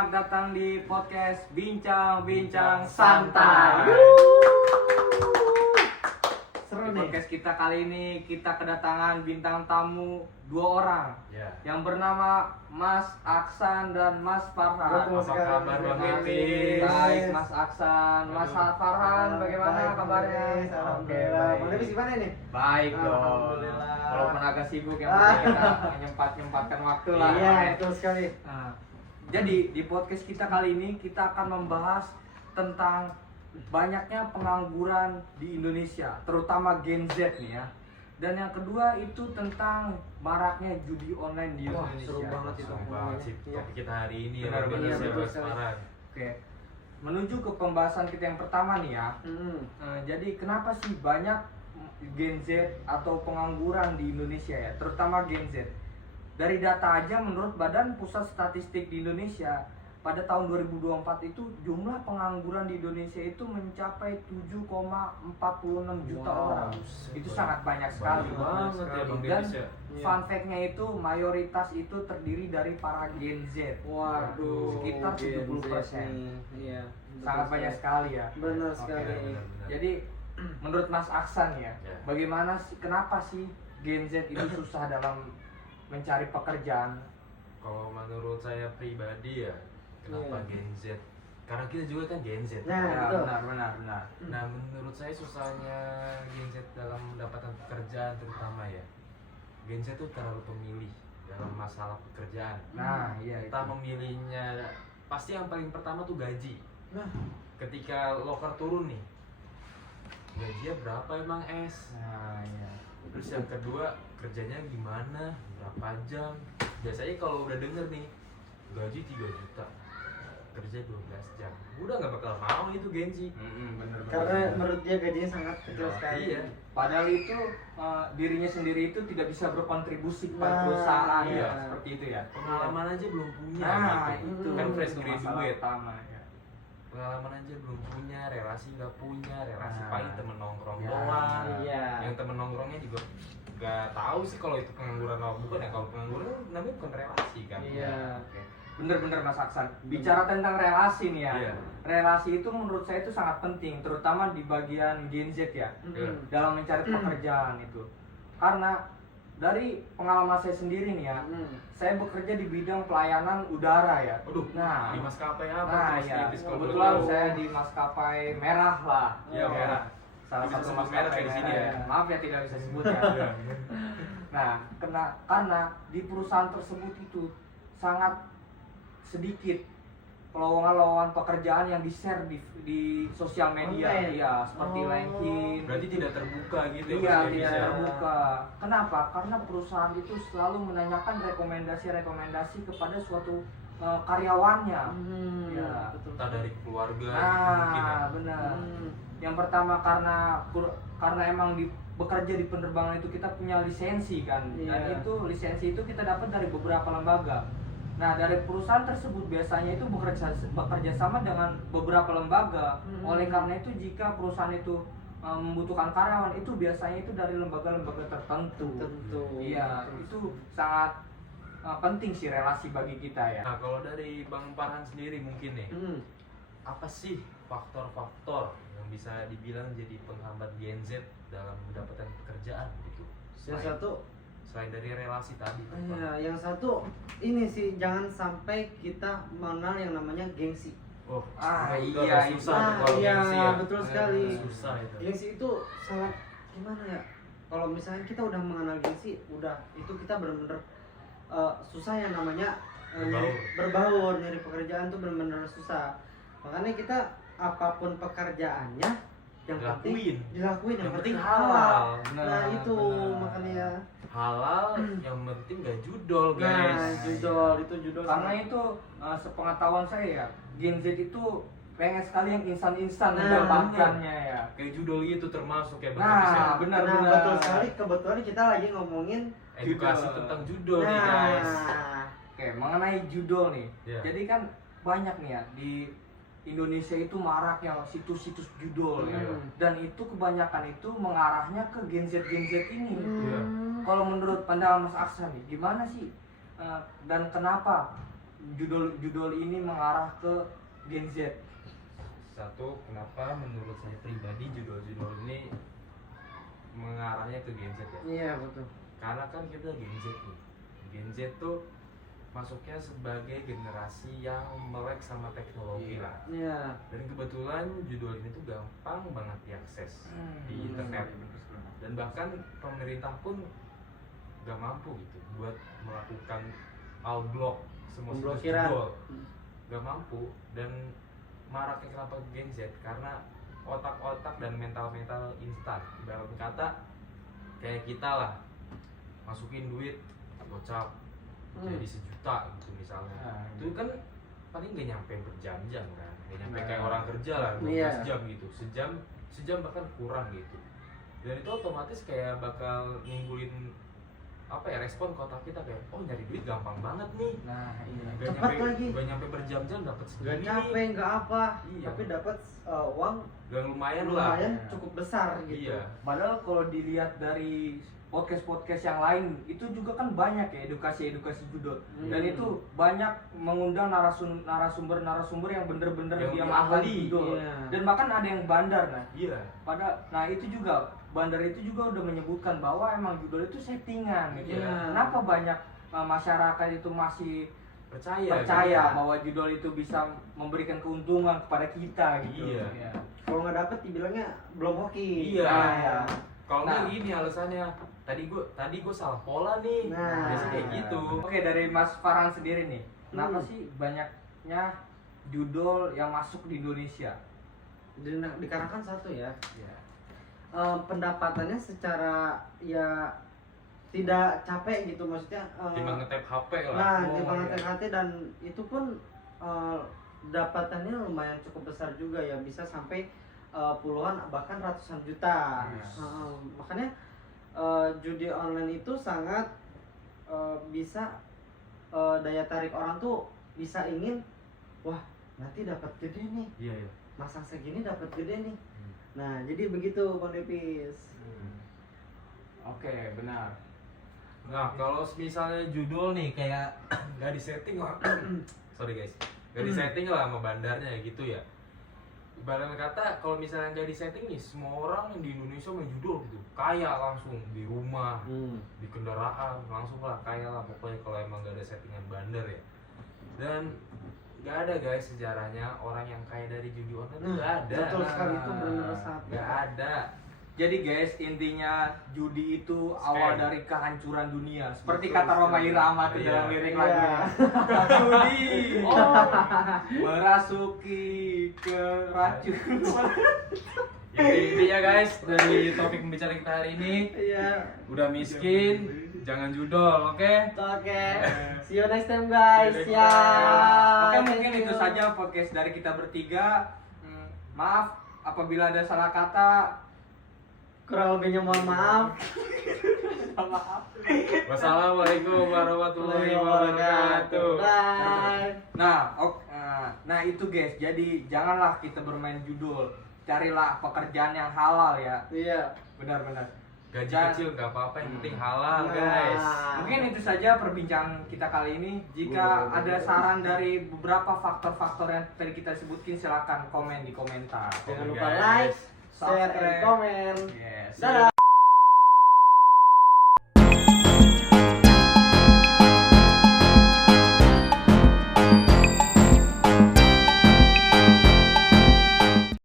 Selamat datang di podcast Bincang-Bincang Santai. Seru Di nih. podcast kita kali ini kita kedatangan bintang tamu 2 orang yang bernama Mas Aksan dan Mas Farhan. Betul sekali. kabar, Bang Epi? Baik Mas Aksan, Mas Farhan bagaimana Baik, kabarnya? Bang Alhamdulillah. Oke, Bang Devis gimana nih? Baik dong. Alhamdulillah. Walaupun agak sibuk yang penting kita menyempatkan waktu lah. Iya, ya. betul sekali. Nah, jadi di podcast kita kali ini kita akan membahas tentang banyaknya pengangguran di Indonesia, terutama Gen Z nih ya. Dan yang kedua itu tentang maraknya judi online di Wah, Indonesia. seru banget itu. Seru banget sih Iya. topik kita hari ini ya. Benar, benar, Benar, betul Mas sekali. Farhan. Oke. Menuju ke pembahasan kita yang pertama nih ya. Jadi kenapa sih banyak Gen Z atau pengangguran di Indonesia ya, terutama Gen Z? Dari data aja menurut Badan Pusat Statistik di Indonesia pada tahun 2024 itu jumlah pengangguran di Indonesia itu mencapai 7,46 juta Wow, orang. buset, Itu banyak. sangat banyak sekali. Banyak banget ya Bang Dan Devis ya. Iya. fun fact-nya itu mayoritas itu terdiri dari para Gen Z. Waduh, sekitar Gen Z 70%. nih. Iya. Sangat betul banyak sekali. sekali ya. Benar Oke. sekali. Benar. Jadi menurut Mas Aksan ya, Ya. bagaimana sih, kenapa sih Gen Z itu susah dalam mencari pekerjaan? Kalau menurut saya pribadi ya, kenapa Iya. Gen Z? Karena kita juga kan Gen Z. Nah, Ya, betul. benar. Nah, menurut saya susahnya Gen Z dalam mendapatkan pekerjaan terutama ya. Gen Z tuh terlalu pemilih dalam masalah pekerjaan. Nah, iya itu. Kita memilihnya pasti yang paling pertama tuh gaji. Nah, Ketika loker turun nih, gajinya berapa emang Nah, iya. Terus yang kedua, kerjanya gimana, berapa jam. Biasanya kalau udah denger nih, gaji 3 juta, kerja 12 jam, udah gak bakal mau itu Gen Z. Benar. karena menurut dia gajinya sangat kecil Nah, sekali. iya. Padahal itu dirinya sendiri itu tidak bisa berkontribusi kepada Nah, perusahaan iya. ya, seperti itu ya. Pengalaman aja belum punya Nah, gitu. itu Kan fresh masalah graduate. utama ya. Pengalaman aja belum punya, relasi nggak punya, relasi Nah. paling temen nongkrong Ya, doang. iya. Yang temen nongkrongnya juga nggak tahu sih kalau itu pengangguran atau bukan ya. Kalau pengangguran namanya bukan relasi kan. Iya. Oke. Bener-bener Mas Aksan. Bicara tentang relasi nih ya. Iya. Relasi itu menurut saya itu sangat penting, terutama di bagian Gen Z ya, dalam mencari pekerjaan itu. Karena dari pengalaman saya sendiri nih ya, saya bekerja di bidang pelayanan udara ya. Waduh, Nah, di maskapai apa? nah Mas ya, Devis, kalau boleh kebetulan tahu? saya di maskapai merah lah. Iya, Ya, merah. Salah Bisa satu sebut merah maskapai kayak di sini merah ya. Maaf ya tidak bisa sebut ya. Iya. Nah, karena di perusahaan tersebut itu sangat sedikit lowongan-lowongan pekerjaan yang di-share di sosial media, Online. ya seperti Oh. LinkedIn. Berarti tidak terbuka gitu ya, Iya, Mas Devis, tidak ya? terbuka. Kenapa? Karena perusahaan itu selalu menanyakan rekomendasi-rekomendasi kepada suatu karyawannya. Ya. Betul. Entah dari keluarga mungkin ya. Nah, benar. Yang pertama karena emang bekerja di penerbangan itu kita punya lisensi kan, dan Iya. itu lisensi itu kita dapat dari beberapa lembaga. Nah, dari perusahaan tersebut biasanya itu bekerja sama dengan beberapa lembaga. Oleh karena itu jika perusahaan itu membutuhkan karyawan itu biasanya itu dari lembaga-lembaga tertentu. Tentu. Iya, itu sangat penting sih relasi bagi kita ya. Nah, kalau dari Bang Farhan sendiri mungkin nih, apa sih faktor-faktor yang bisa dibilang jadi penghambat Gen Z dalam mendapatkan pekerjaan gitu? Yang satu, Selain dari relasi tadi, Bang iya, Farhan. yang satu ini sih jangan sampai kita mengenal yang namanya gengsi. Oh, Iya, agak susah tuh kalau iya, gengsi ya. betul sekali. Susah itu. Gengsi itu sangat gimana ya? Kalau misalnya kita udah mengenal gengsi, udah itu kita benar-benar susah yang namanya berbaur nyari pekerjaan tuh benar-benar susah. Makanya kita apapun pekerjaannya yang penting dilakuin, yang penting halal. Nah, itu makanya halal, yang penting gak judol guys. nah judol itu judol Karena itu sepengetahuan saya ya, Gen Z itu pengen sekali yang instan-instan Nah, mendapatkannya ya. Kayak judol itu termasuk ya Bang Nah, Devis ya. benar. betul sekali. Kebetulan kita lagi ngomongin Edukasi judol. tentang judol nih guys. Oke, mengenai judol nih. Iya. Jadi kan banyak nih ya di Indonesia itu marak yang situs-situs judol ya. Dan itu kebanyakan itu mengarahnya ke Gen Z ini. Iya. Kalau menurut pandangan Mas Aksan nih, gimana sih dan kenapa judul ini mengarah ke Gen Z? Satu, kenapa menurut saya pribadi judul-judul ini mengarahnya ke Gen Z ya? Iya betul. Karena kan kita Gen Z nih. Gen Z tuh masuknya sebagai generasi yang melek sama teknologi lah. Iya. Dan kebetulan judul ini tuh gampang banget diakses di internet. Dan bahkan pemerintah pun gak mampu gitu buat melakukan all-block semua Pemblokiran. judul. Gak mampu. Dan maraknya kenapa Gen Z karena otak-otak dan mental-mental instan. Ibarat kata kayak kita lah, masukin duit gocap jadi 1 juta gitu misalnya. Itu kan paling gak nyampe berjam-jam kan, gak nyampe kayak orang kerja lah 12 jam gitu, sejam bahkan kurang gitu. Dan itu otomatis kayak bakal nimbulin apa ya, respon ke otak kita kayak, oh nyari duit gampang banget nih. Nah, iya. Cepat lagi. Gak nyampe berjam-jam dapat Gak segini. capek, gak apa, Iya. tapi dapat uang Gak lumayan lah. cukup besar gitu. Iya. Padahal kalau dilihat dari podcast yang lain itu juga kan banyak ya edukasi judul, dan itu banyak mengundang narasumber yang bener-bener Yang dia dia ahli ahli, judul. iya. Dan bahkan ada yang bandar. Nah, Iya. nah itu juga bandar itu juga udah menyebutkan bahwa emang judul itu settingan gitu. Iya. Kenapa banyak masyarakat itu masih Percaya percaya kan? bahwa judul itu bisa memberikan keuntungan kepada kita gitu. Iya. Ya. Kalau nggak dapet dibilangnya belum oke. Iya. Nah, Kalau Nah. nggak gini alasannya, tadi gue salah pola nih. Nah. Biasanya kayak gitu. Oke, dari Mas Farhan sendiri nih, kenapa Hmm. sih banyaknya judul yang masuk di Indonesia? Dikarenakan satu ya, Ya. pendapatannya secara ya tidak capek gitu, maksudnya Timbang nge-tap HP lah. nah Oh, di iya. TKT, dan itu pun dapatannya lumayan cukup besar juga ya, bisa sampai puluhan bahkan ratusan juta. Yes. Makanya judi online itu sangat bisa daya tarik orang tuh bisa ingin, wah nanti dapat gede nih, Iya, iya. masang segini dapat gede nih. Hmm. Nah jadi begitu Bang Depis. Oke, benar. Nah, kalau misalnya judul nih kayak nggak disetting lah. Sorry guys. Nggak disetting lah sama bandarnya gitu ya. Ibarat kata kalau misalnya nggak disetting nih, semua orang yang di Indonesia main judul gitu, kaya langsung di rumah, di kendaraan, langsung lah kaya lah pokoknya kalau emang nggak ada settingan bandar ya. Dan nggak ada guys sejarahnya orang yang kaya dari judi online, nggak ada. Betul sekali, itu benar-benar sangat Nggak ada. Jadi guys, intinya judi itu awal Scam. dari kehancuran dunia. Seperti Betul kata Roma sekali. Irama tuh Iya. dalam lirik Iya. lagunya. Judi merasuki ke racun. Intinya guys, dari topik pembicaraan kita hari ini, Iya. udah miskin, jangan judol, oke? Oke. See you next time guys. See you next Ya. Oke, thank mungkin you. itu saja podcast dari kita bertiga. Maaf apabila ada salah kata. Kurang lebihnya mohon maaf. Maaf. Wassalamualaikum warahmatullahi wabarakatuh. Bye. Nah itu guys, jadi janganlah kita bermain judul. Carilah pekerjaan yang halal ya. Iya. Benar-benar. Gaji Dan- kecil gak apa-apa, yang penting halal Nah. guys. Mungkin itu saja perbincangan kita kali ini. Jika ada saran dari beberapa faktor-faktor yang tadi kita sebutin, silakan komen di komentar. Jangan Oke, lupa guys. like, share, and Subscribe. comment. Yes. Dadah.